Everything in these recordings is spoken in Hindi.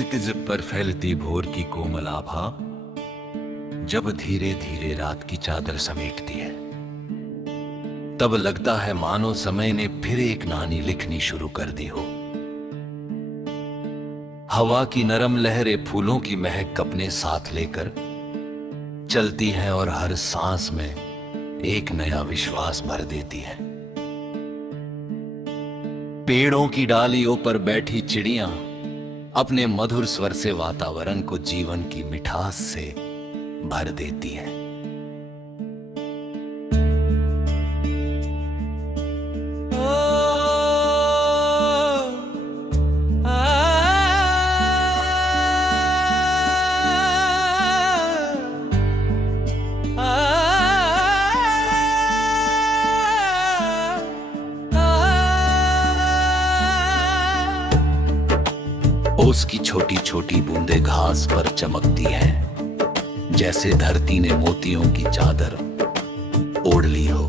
क्षितिज पर फैलती भोर की कोमल आभा जब धीरे धीरे रात की चादर समेटती है, तब लगता है मानो समय ने फिर एक कहानी लिखनी शुरू कर दी हो। हवा की नरम लहरें फूलों की महक अपने साथ लेकर चलती हैं और हर सांस में एक नया विश्वास भर देती है। पेड़ों की डालियों पर बैठी चिड़ियां अपने मधुर स्वर से वातावरण को जीवन की मिठास से भर देती हैं। ओस की छोटी छोटी बूंदें घास पर चमकती हैं, जैसे धरती ने मोतियों की चादर ओढ़ ली हो।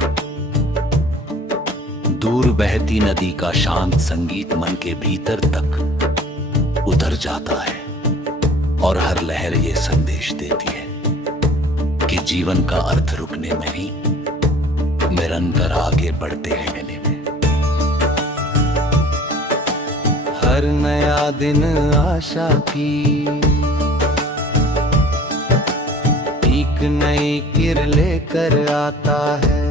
दूर बहती नदी का शांत संगीत मन के भीतर तक उतर जाता है और हर लहर ये संदेश देती है कि जीवन का अर्थ रुकने में नहीं, निरंतर आगे बढ़ते रहने में। हर नया दिन आशा की एक नई किर लेकर आता है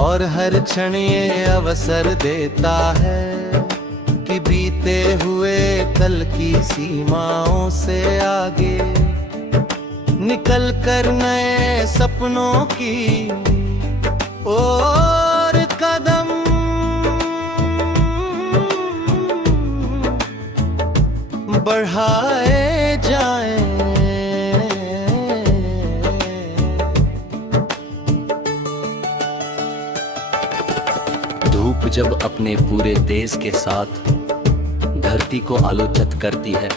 और हर क्षण ये अवसर देता है कि बीते हुए कल की सीमाओं से आगे निकल कर नए सपनों की और कदम बढ़ाए जाएं। धूप जब अपने पूरे तेज के साथ धरती को आलोकित करती है,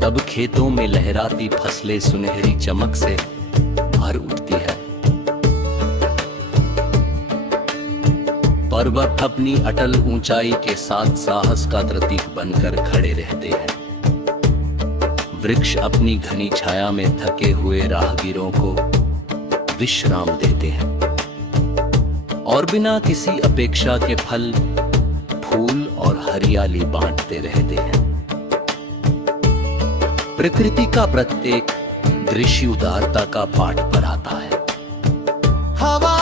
तब खेतों में लहराती फसलें सुनहरी चमक से भर उठती है। पर्वत अपनी अटल ऊंचाई के साथ साहस का प्रतीक बनकर खड़े रहते हैं। वृक्ष अपनी घनी छाया में थके हुए राहगीरों को विश्राम देते हैं और बिना किसी अपेक्षा के फल, फूल और हरियाली बांटते रहते हैं। प्रकृति का प्रत्येक दृश्य उदारता का पाठ पढ़ाता है। हवा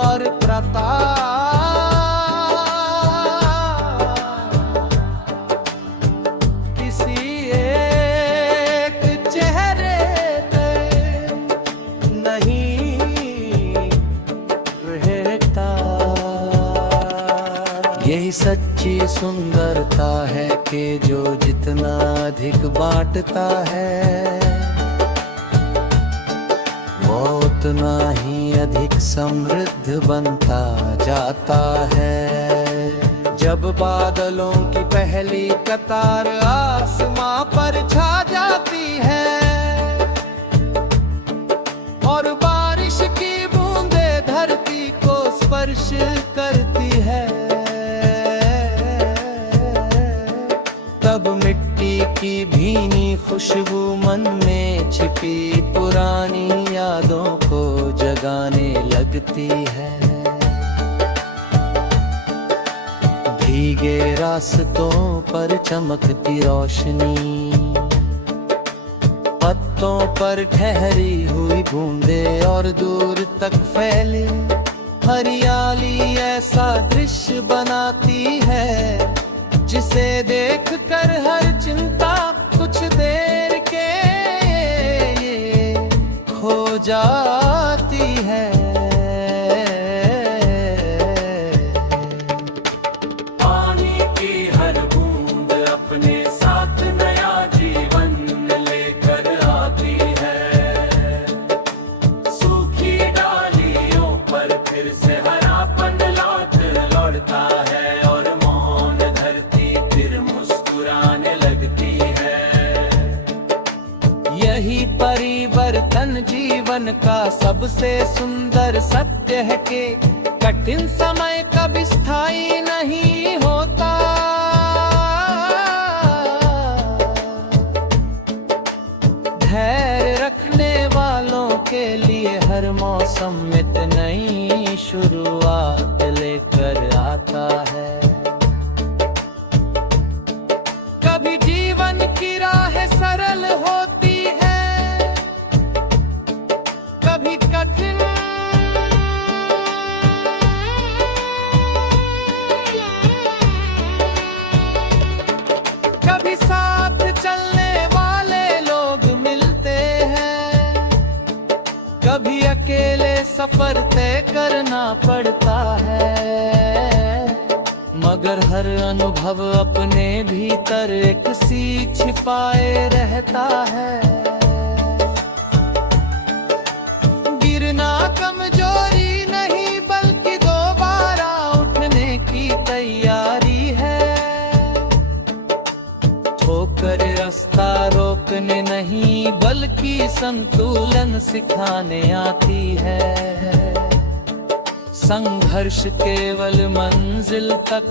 और प्रताप किसी एक चेहरे पे नहीं रहता। यही सच्ची सुंदरता है कि जो जितना अधिक बांटता है वो उतना ही अधिक समृद्ध बनता जाता है। जब बादलों की पहली कतार आसमां पर छा जाती है और बारिश की बूंदें धरती को स्पर्श करती है, तब मिट्टी की भीनी खुशबू मन में छिपी पुरानी यादों को जगाने लगती है। भीगे रास्तों पर चमकती रोशनी, पत्तों पर ठहरी हुई बूंदें और दूर तक फैले हरियाली ऐसा दृश्य बनाती है जिसे देखकर हर चिंता कुछ देर के खो जाती है। पानी की हर बूंद अपने साथ नया जीवन लेकर आती है। सूखी डालियों पर फिर से हरापन लौटता है जीवन का सबसे सुंदर सत्य है कि कठिन समय कभी स्थायी नहीं होता। धैर्य रखने वालों के लिए हर मौसम में नई शुरुआत लेकर आता है। कभी जीवन की राह सरल होती है, कभी कठिन, कभी साथ चलने वाले लोग मिलते हैं, कभी अकेले सफर तय करना पड़ता है। मगर हर अनुभव अपने भीतर एक सीख छिपाए रहता है। गिरना कमजोरी नहीं बल्कि दोबारा उठने की तैयारी है। ठोकर रास्ता रोकने नहीं बल्कि संतुलन सिखाने आती है। संघर्ष केवल मंजिल तक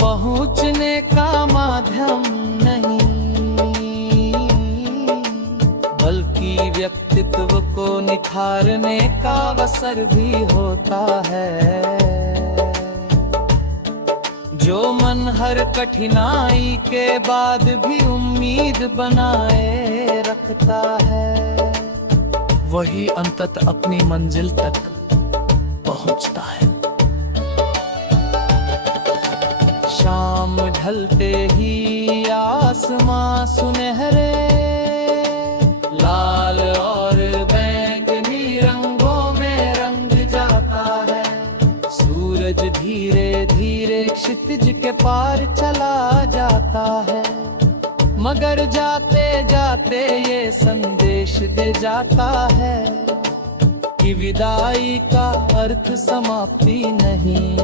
पहुंचने का माध्यम नहीं, बल्कि व्यक्तित्व को निखारने का अवसर भी होता है। जो मन हर कठिनाई के बाद भी उम्मीद बनाए रखता है, वही अंततः अपनी मंजिल तक पहुंचता है। शाम ढलते ही आसमां सुनहरे लाल और बैंगनी रंगों में रंग जाता है। सूरज धीरे धीरे क्षितिज के पार चला जाता है, मगर जाते जाते ये संदेश दे जाता है कि विदाई का अर्थ समाप्ति नहीं,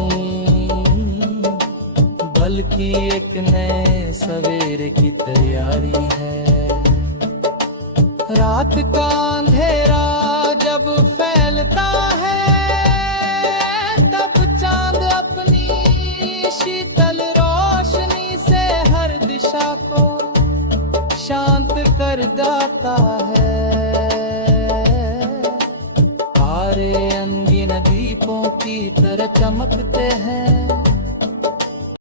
बल्कि एक नए सवेरे की तैयारी है। रात का अंधेरा जब फैलता है, तब चांद अपनी शीतल रोशनी से हर दिशा को शांत कर देता है। तारे अनगिनत दीपों की तरह चमकते हैं,